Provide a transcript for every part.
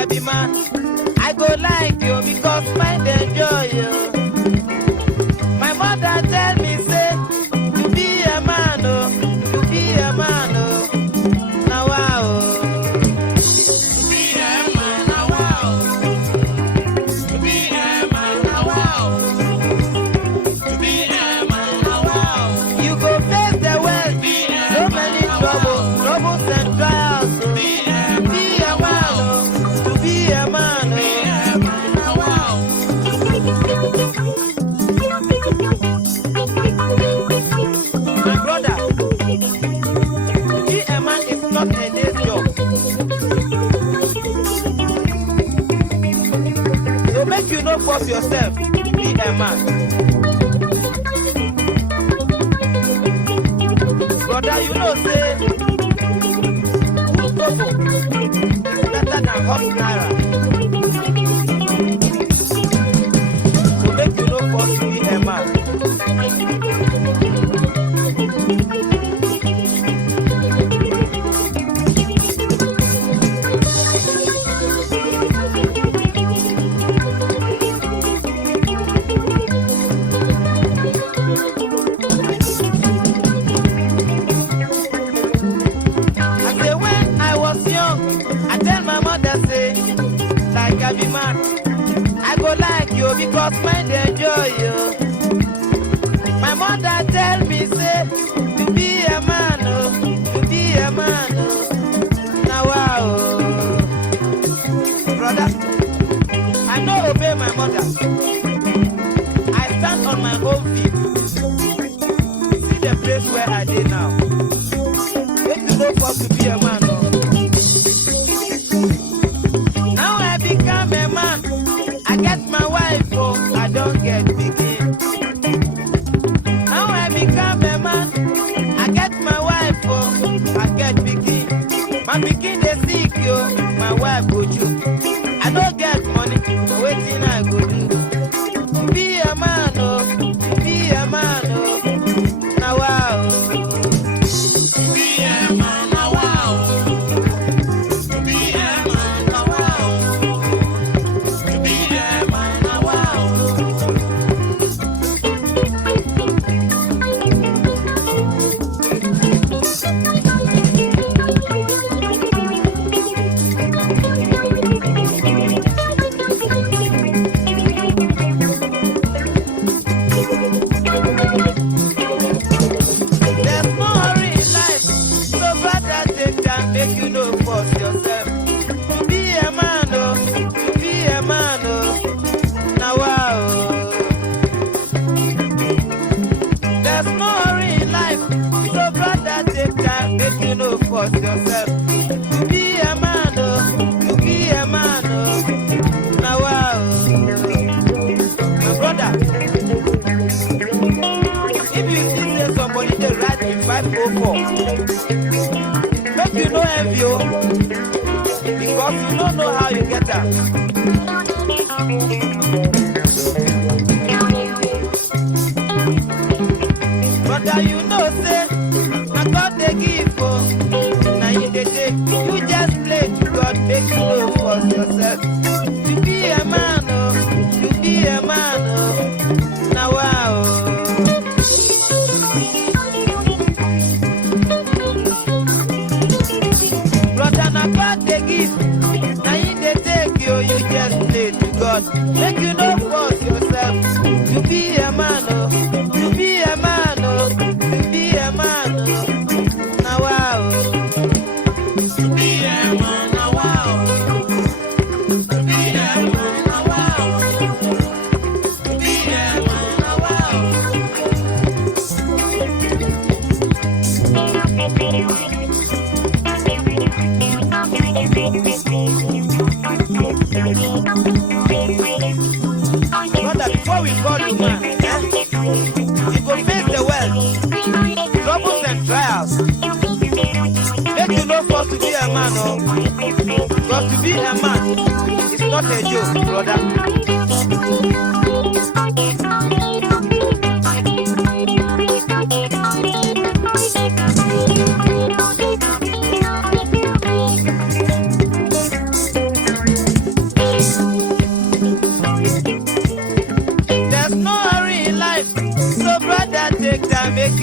Kabi man, I go like you because mind enjoy you. My mother tell me say, you be a man, oh, you be a man, oh. Now wow. You don't force yourself to be a man. Brother, you know, say, who's total better than hot naira. So make you don't force to be a man. Kabi man, I go like you because mind enjoy you. My mother tell me say, to be a man, oh, to be a man, oh. Now wow, brother, I don't obey my mother. I stand on my own feet. See the place where I did now. Make you go for to be a man, oh. Become a man. I get my wife, oh, I don't get begin. Now I become a man. I get my wife, oh, I get begin. My begin they sick, yo, my wife go choke. I don't get money, waiting I go do. Be a man, oh, be a man, oh. Now wow. Be a man, now wow. Be a man, now wow. Force yourself to be a man, oh, to be a man, oh. Now wow, my brother, if you see that somebody they ride in 504, make you know envy, oh, because you don't know how you get her. Brother, you know say, I got the gift, oh. You just play to God, make you know for yourself. To be a man, oh, to be a man, oh. Now wow. Brother, now God they give, now you they take you, you just play to God. Make you know for yourself. To be a man, oh, to be a man, oh, to be a man, oh. Now wow. Brother, before we call you man, you go face the world, troubles and trials. Make you know for to be a man, oh. Because to be a man is not a joke, brother.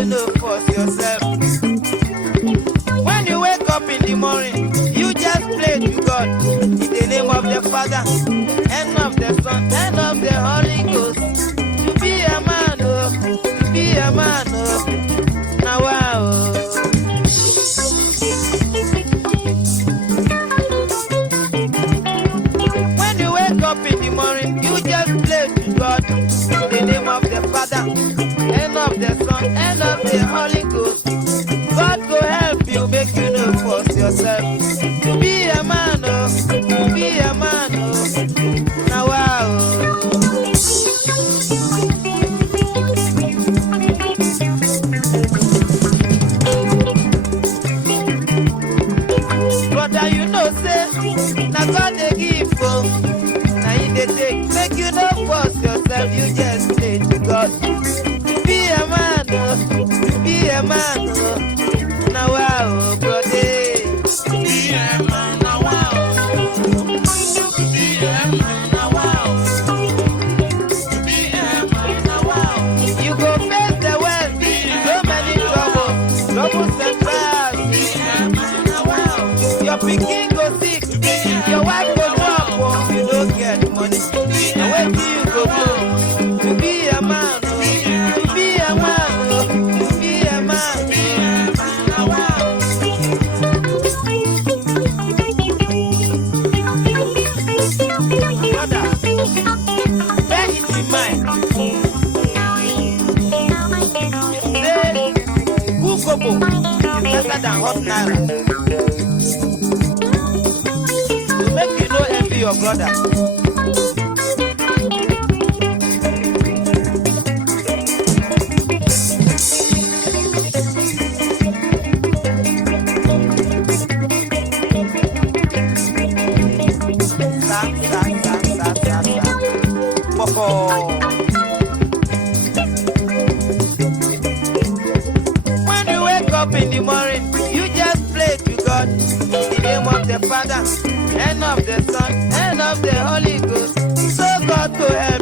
you no force yourself. When you wake up in the morning, you just pray to God in the name of the Father, and of the Son, and of the Holy Ghost. To be a man, oh, to be a man, oh. Now, wow. When you wake up in the morning, you just pray to God in the name of the Father, and of the Son, and of the Holy Ghost. God go help you, make you no force yourself. To be a man, oh, to be a man, oh. Now, wow. Brother, you know, say, now God they give, oh. Now in the take, make you no force yourself, you just say to God. To be a man, oh, to be a man, oh. Now wow, brother. To be a man, now wow. To be a man, now wow. To be a man, now wow. You go face the world, so many troubles and trials. To be a man, now wow. Your pikin go sick, your wife go drop, oh, you don't get money. And where do you go go? To be a man, oh. To be a man, oh. To be a man, now wow. Brother, bear it in mind. Say, good kobo is better than hot naira. To make you no envy your brother. When you wake up in the morning, you just pray to God in the name of the Father, and of the Son, and of the Holy Ghost. So God to help